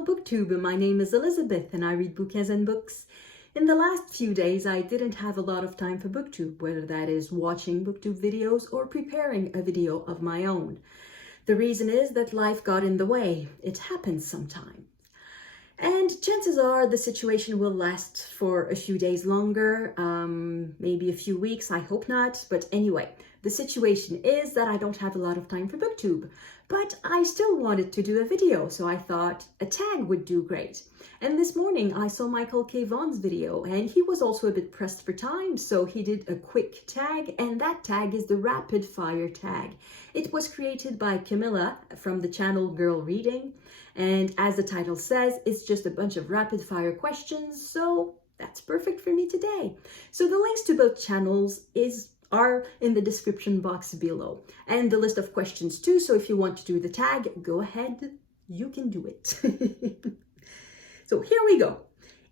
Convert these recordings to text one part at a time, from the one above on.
Hello BookTube, my name is Elizabeth and I read bouquins and books. In the last few days, I didn't have a lot of time for BookTube, whether that is watching BookTube videos or preparing a video of my own. The reason is that life got in the way. It happens sometimes. And chances are the situation will last for a few days longer, maybe a few weeks, I hope not. But anyway, the situation is that I don't have a lot of time for BookTube, but I still wanted to do a video, so I thought a tag would do great. And this morning I saw Michael K. Vaughan's video, and he was also a bit pressed for time, so he did a quick tag, and that tag is the rapid fire tag. It was created by Camilla from the channel Girl Reading, and as the title says, it's just a bunch of rapid fire questions, so that's perfect for me today. So the links to both channels are in the description box below, and the list of questions too, so if you want to do the tag, go ahead, you can do it. So here we go.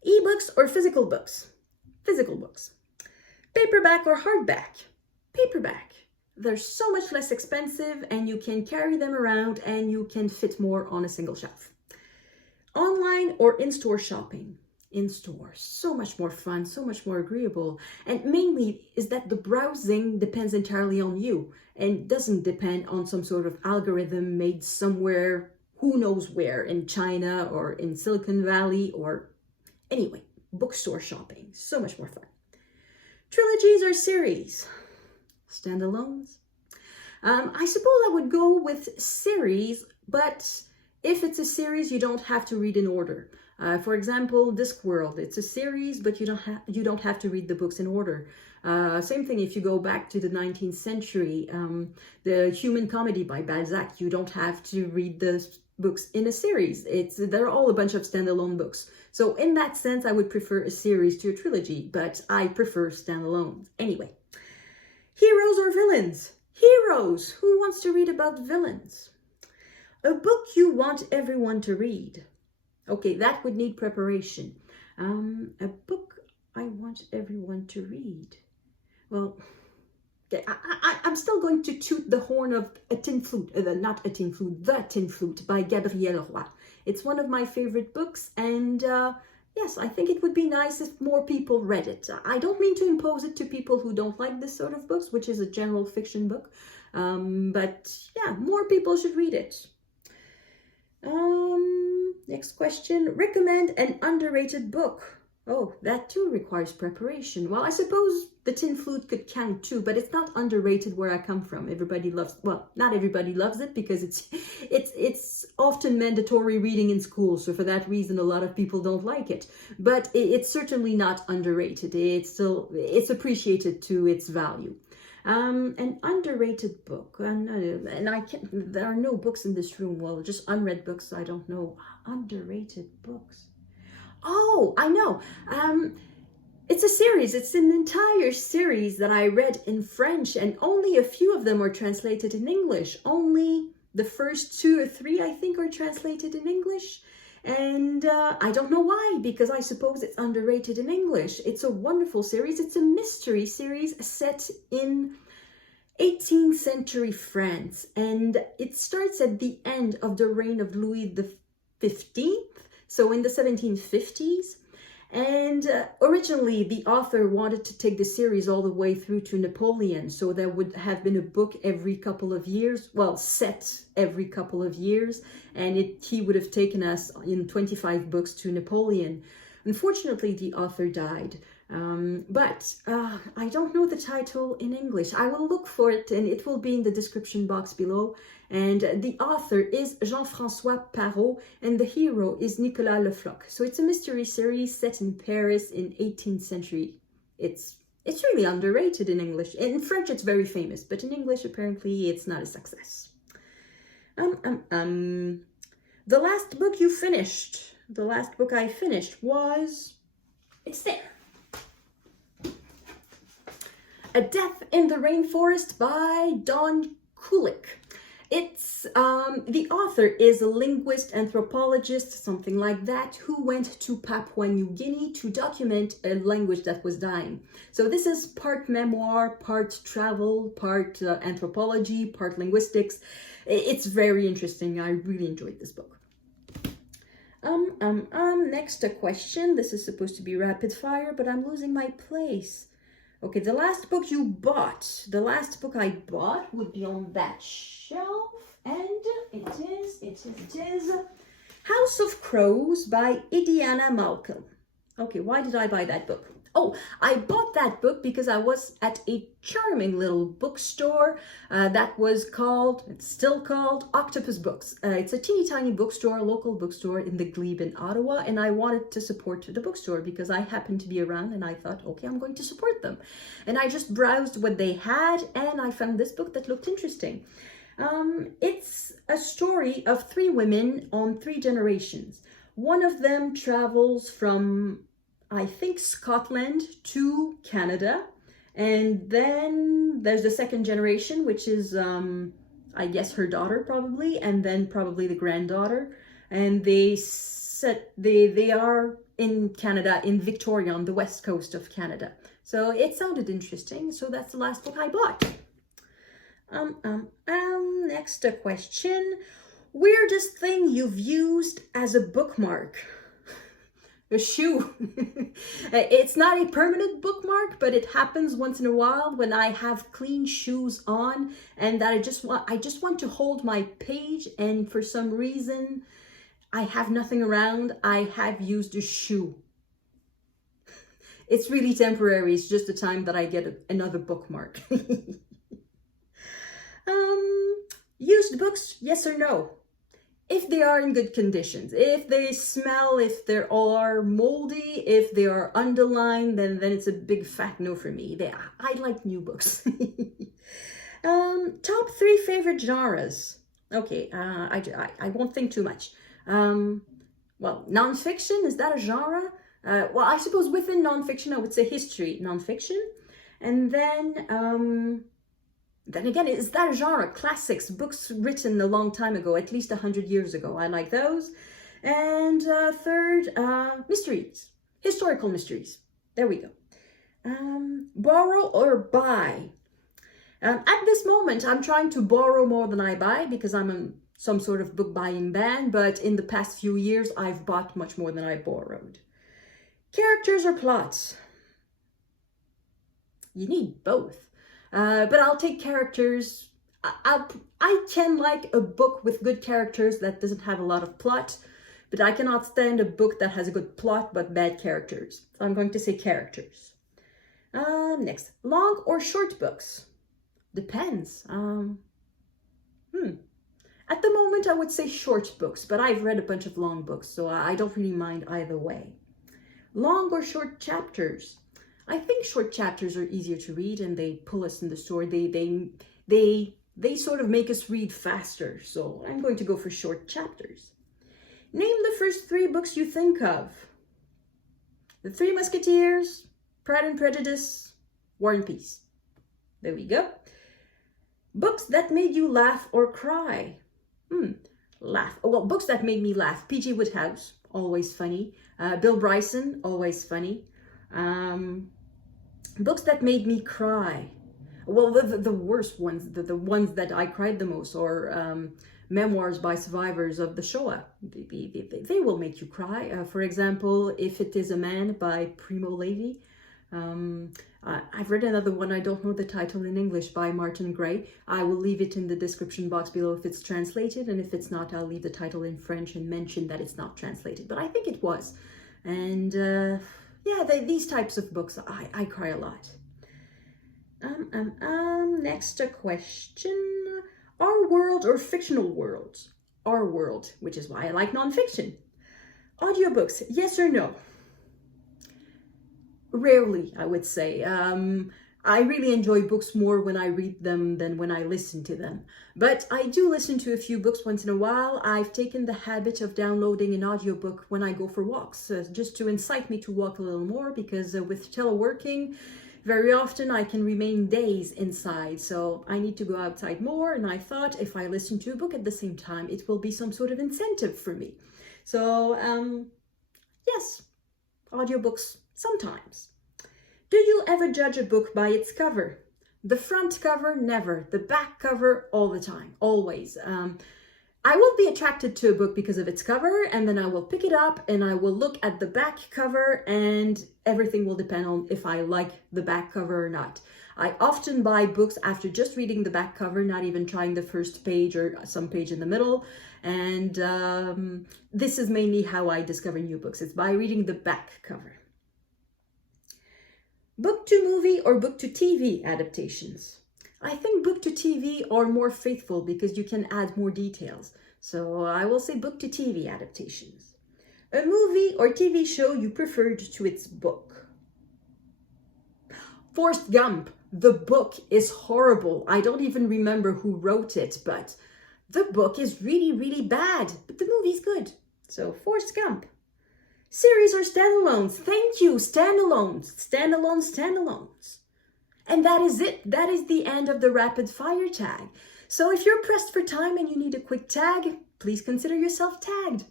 Ebooks or physical books? Physical books. Paperback or hardback? Paperback. They're so much less expensive and you can carry them around and you can fit more on a single shelf. Online or in-store shopping? In-store, so much more fun, so much more agreeable. And mainly is that the browsing depends entirely on you and doesn't depend on some sort of algorithm made somewhere, who knows where, in China or in Silicon Valley or anyway, bookstore shopping, so much more fun. Trilogies or series? Standalones? I suppose I would go with series, but if it's a series, you don't have to read in order. For example, Discworld, it's a series, but you don't have to read the books in order. Same thing if you go back to the 19th century, the Human Comedy by Balzac, you don't have to read the books in a series. They're all a bunch of standalone books. So in that sense, I would prefer a series to a trilogy, but I prefer standalones. Anyway, heroes or villains? Heroes! Who wants to read about villains? A book you want everyone to read. Okay, that would need preparation. A book I want everyone to read. Well, okay, I'm still going to toot the horn of a Tin Flute, not a Tin Flute, The Tin Flute by Gabrielle Roy. It's one of my favorite books, and yes, I think it would be nice if more people read it. I don't mean to impose it to people who don't like this sort of books, which is a general fiction book, but yeah, more people should read it. Next question, recommend an underrated book. Oh, that too requires preparation. Well, I suppose the Tin Flute could count too, but it's not underrated where I come from. Everybody loves, well, not everybody loves it because it's often mandatory reading in school. So for that reason, a lot of people don't like it, but it's certainly not underrated. It's appreciated to its value. An underrated book, and I can't, there are no books in this room. Well, just unread books. I don't know. Underrated books. Oh, I know. It's a series. It's an entire series that I read in French, and only a few of them are translated in English. Only the first 2 or 3, I think, are translated in English. And I don't know why, because I suppose it's underrated in English. It's a wonderful series. It's a mystery series set in 18th century France. And it starts at the end of the reign of Louis XV, so in the 1750s. And originally the author wanted to take the series all the way through to Napoleon. So there would have been a book every couple of years, well, set every couple of years. And he would have taken us in 25 books to Napoleon. Unfortunately, the author died. But I don't know the title in English. I will look for it and it will be in the description box below. And the author is Jean-François Parrot and the hero is Nicolas Le Floch. So it's a mystery series set in Paris in 18th century. It's really underrated in English. In French, it's very famous, but in English, apparently, it's not a success. The last book you finished. The last book I finished was, it's there. A Death in the Rainforest by Don Kulik. It's the author is a linguist, anthropologist, something like that, who went to Papua New Guinea to document a language that was dying. So this is part memoir, part travel, part anthropology, part linguistics. It's very interesting. I really enjoyed this book. Next a question. This is supposed to be rapid fire, but I'm losing my place. Okay, the last book you bought. The last book I bought would be on that shelf, and it is House of Crows by Idiana Malcolm. Okay, why did I buy that book? Oh, I bought that book because I was at a charming little bookstore that was called, it's still called, Octopus Books. It's a teeny tiny bookstore, local bookstore in the Glebe in Ottawa, and I wanted to support the bookstore because I happened to be around and I thought, okay, I'm going to support them. And I just browsed what they had and I found this book that looked interesting. It's a story of three women on three generations. One of them travels from, I think, Scotland to Canada. And then there's the second generation, which is, I guess, her daughter probably, and then probably the granddaughter. And they are in Canada, in Victoria, on the west coast of Canada. So it sounded interesting. So that's the last book I bought. Next a question. Weirdest thing you've used as a bookmark? A shoe. It's not a permanent bookmark, but it happens once in a while when I have clean shoes on and that I just want to hold my page, and for some reason I have nothing around. I have used a shoe. It's really temporary. It's just the time that I get another bookmark. Used books, yes or no? If they are in good conditions, if they smell, if they are moldy, if they are underlined, then it's a big fat no for me. I like new books. Top 3 favorite genres. Okay, I won't think too much. Well, nonfiction, is that a genre? Well, I suppose within nonfiction, I would say history nonfiction. And then again, is that a genre? Classics, books written a long time ago, at least 100 years ago. I like those. And third, mysteries, historical mysteries. There we go. Borrow or buy? At this moment, I'm trying to borrow more than I buy because I'm in some sort of book buying ban, but in the past few years, I've bought much more than I borrowed. Characters or plots? You need both. But I'll take characters. I can like a book with good characters that doesn't have a lot of plot, but I cannot stand a book that has a good plot but bad characters. So I'm going to say characters. Next, long or short books? Depends. At the moment, I would say short books, but I've read a bunch of long books, so I don't really mind either way. Long or short chapters? I think short chapters are easier to read and they pull us in the story. They sort of make us read faster. So I'm going to go for short chapters. Name the first 3 books you think of. The Three Musketeers, Pride and Prejudice, War and Peace. There we go. Books that made you laugh or cry. Laugh. Well, books that made me laugh. P.G. Wodehouse, always funny. Bill Bryson, always funny. Books that made me cry. Well, the worst ones, the ones that I cried the most, are memoirs by survivors of the Shoah. They will make you cry. For example, If It Is a Man by Primo Levi. I've read another one, I don't know the title in English, by Martin Gray. I will leave it in the description box below if it's translated, and if it's not, I'll leave the title in French and mention that it's not translated, but I think it was. And yeah, these types of books, I cry a lot. Next a question. Our world or fictional worlds? Our world, which is why I like nonfiction. Audiobooks, yes or no? Rarely, I would say. I really enjoy books more when I read them than when I listen to them. But I do listen to a few books once in a while. I've taken the habit of downloading an audiobook when I go for walks, just to incite me to walk a little more, because with teleworking, very often I can remain days inside. So I need to go outside more. And I thought if I listen to a book at the same time, it will be some sort of incentive for me. So yes, audiobooks sometimes. Do you ever judge a book by its cover? The front cover, never. The back cover, all the time, always. I will be attracted to a book because of its cover, and then I will pick it up and I will look at the back cover, and everything will depend on if I like the back cover or not. I often buy books after just reading the back cover, not even trying the first page or some page in the middle. And this is mainly how I discover new books. It's by reading the back cover. Book to movie or book to TV adaptations. I think book to TV are more faithful because you can add more details. So I will say book to TV adaptations. A movie or TV show you preferred to its book. Forrest Gump. The book is horrible. I don't even remember who wrote it, but the book is really, really bad. But the movie's good. So Forrest Gump. Series or standalones? Thank you, standalones. Standalones. And that is it. That is the end of the rapid fire tag. So if you're pressed for time and you need a quick tag, please consider yourself tagged.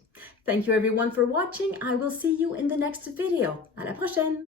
Thank you everyone for watching. I will see you in the next video. À la prochaine.